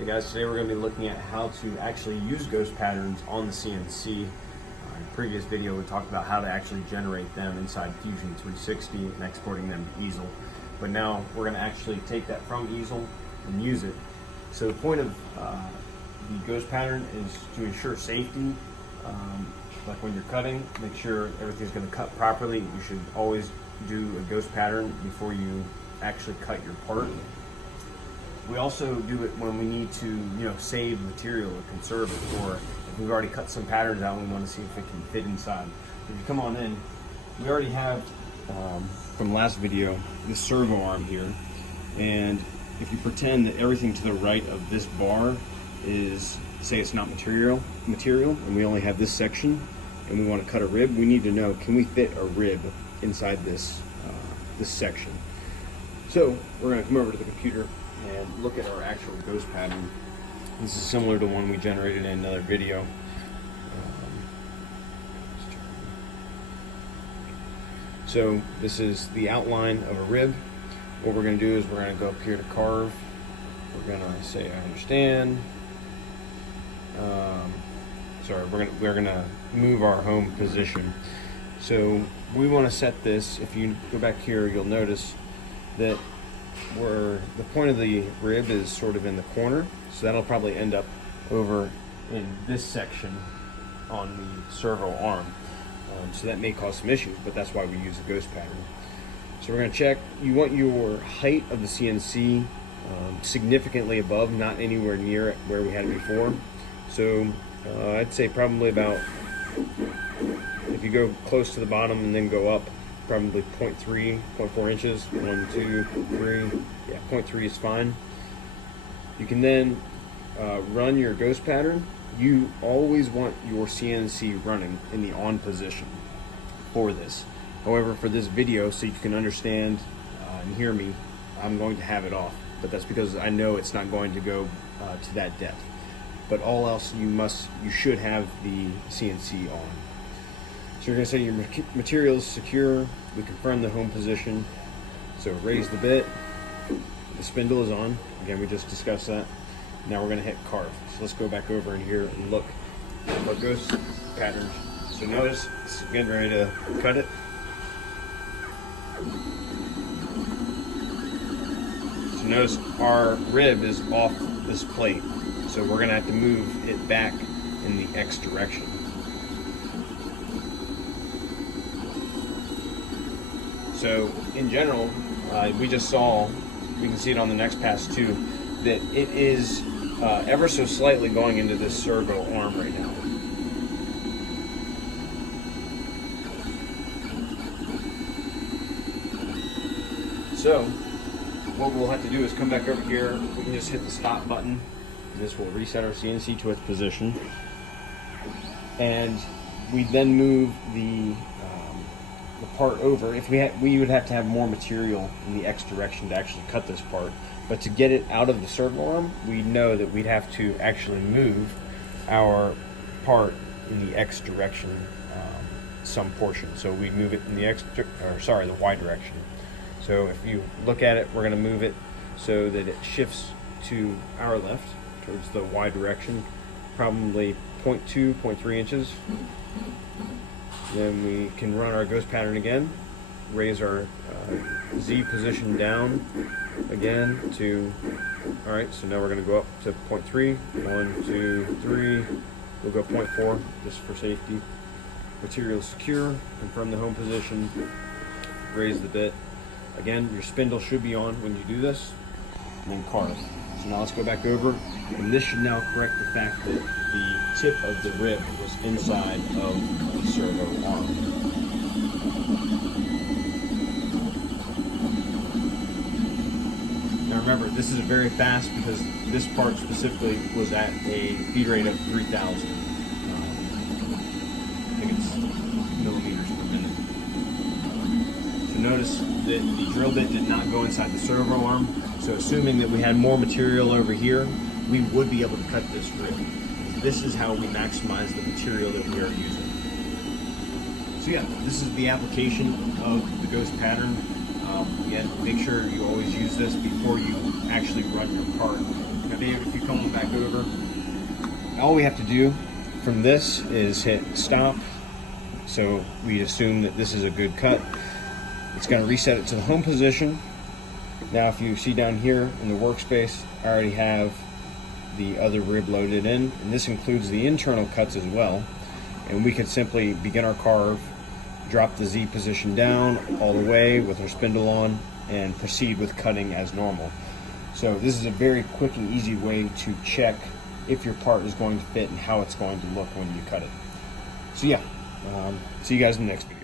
Hey guys, today we're going to be looking at how to actually use ghost patterns on the CNC. In the previous video we talked about how to actually generate them inside Fusion 360 and exporting them to easel. But now we're going to actually take that from easel and use it. So the point of the ghost pattern is to ensure safety. Like when you're cutting, make sure everything's going to cut properly. You should always do a ghost pattern before you actually cut your part. We also do it when we need to, save material or conserve it, or if we've already cut some patterns out and we want to see if it can fit inside. If you come on in, we already have, from last video, this servo arm here, and if you pretend that everything to the right of this bar is, say it's not material, and we only have this section, and we want to cut a rib, we need to know, can we fit a rib inside this, this section? So we're going to come over to the computer and look at our actual ghost pattern. This is similar to one we generated in another video. So this is the outline of a rib. What we're going to do is we're going to go up here to carve. We're going to say I understand. We're going to move our home position. So we want to set this. If you go back here, you'll notice that the point of the rib is sort of in the corner, so that'll probably end up over in this section on the servo arm. So that may cause some issues, but that's why we use a ghost pattern. So we're going to check. You want your height of the CNC significantly above, not anywhere near where we had it before. So I'd say probably about, if you go close to the bottom and then go up, probably 0.3, 0.4 inches, 1, 2, 3, yeah, 0.3 is fine. You can then run your ghost pattern. You always want your CNC running in the on position for this. However, for this video, so you can understand and hear me, I'm going to have it off, but that's because I know it's not going to go to that depth. But all else, you should have the CNC on. So you're going to say your material is secure. We confirm the home position. So raise the bit. The spindle is on. Again, we just discussed that. Now we're going to hit carve. So let's go back over in here and look at our ghost patterns. So notice it's getting ready to cut it. So notice our rib is off this plate. So we're going to have to move it back in the X direction. So in general, we just saw, we can see it on the next pass too, that it is ever so slightly going into this servo arm right now. So what we'll have to do is come back over here. We can just hit the stop button. This will reset our CNC to its position. And we then move the part over. If we would have to have more material in the X direction to actually cut this part, but to get it out of the servo arm, we know that we'd have to actually move our part in the X direction, some portion. So we move it in the the Y direction. So if you look at it, we're going to move it so that it shifts to our left towards the Y direction, probably 0.2, 0.3 inches. Then we can run our ghost pattern again, raise our Z position down again to, all right, so now we're going to go up to 0.3, 1, 2, 3, we'll go 0.4 just for safety. Material secure, confirm the home position, raise the bit. Again, your spindle should be on when you do this, and then carve. So now let's go back over, and this should now correct the fact that the tip of the rib was inside of the servo arm. Now remember, this is very fast because this part specifically was at a feed rate of 3,000. I think it's millimeters per minute. So notice that the drill bit did not go inside the servo arm. So assuming that we had more material over here, we would be able to cut this rib. This is how we maximize the material that we are using. So yeah, this is the application of the ghost pattern. Again, make sure you always use this before you actually run your part. be if you come back over. All we have to do from this is hit stop. So we assume that this is a good cut. It's going to reset it to the home position. Now if you see down here in the workspace, I already have the other rib loaded in, and this includes the internal cuts as well. And we could simply begin our carve, drop the Z position down all the way with our spindle on, and proceed with cutting as normal. So this is a very quick and easy way to check if your part is going to fit and how it's going to look when you cut it. So yeah, see you guys in the next video.